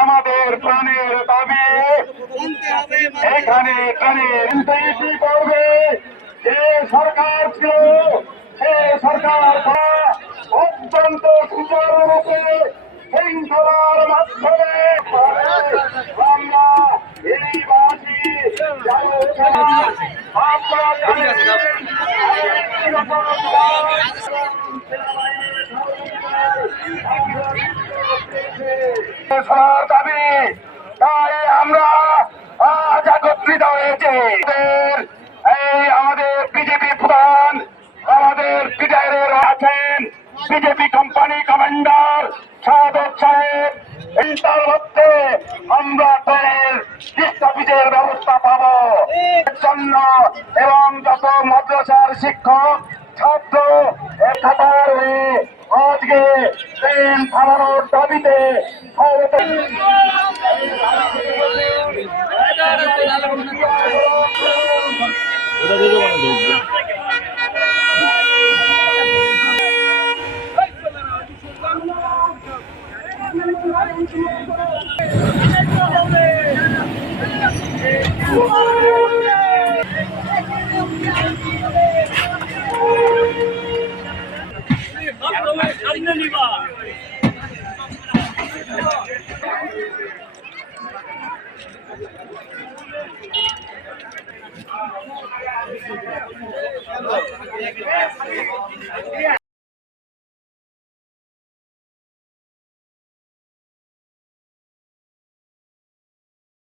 আমাদের প্রাণের দাবি, এখানে প্রাণের করবে। যে সরকার ছিল, সে সরকার অত্যন্ত সুচারুরূপে শৃঙ্খলার মাধ্যমে আমরা এই আপনারা দাবি তাই আমরা আজ একত্রিত হয়েছে এই আমাদের বিজেপি প্রধান আমাদের বিজয়ের আছেন বিজেপি কোম্পানি কমান্ডার সাদত সাহেব এইটার মধ্যে আমরা বিজয়ের ব্যবস্থা পাবো। জন্য এবং যত মাদ্রাসার শিক্ষক ছাত্র খাতার হয়ে আজকে ট্রেন থামানোর দাবিতে Whoa! イエーイ!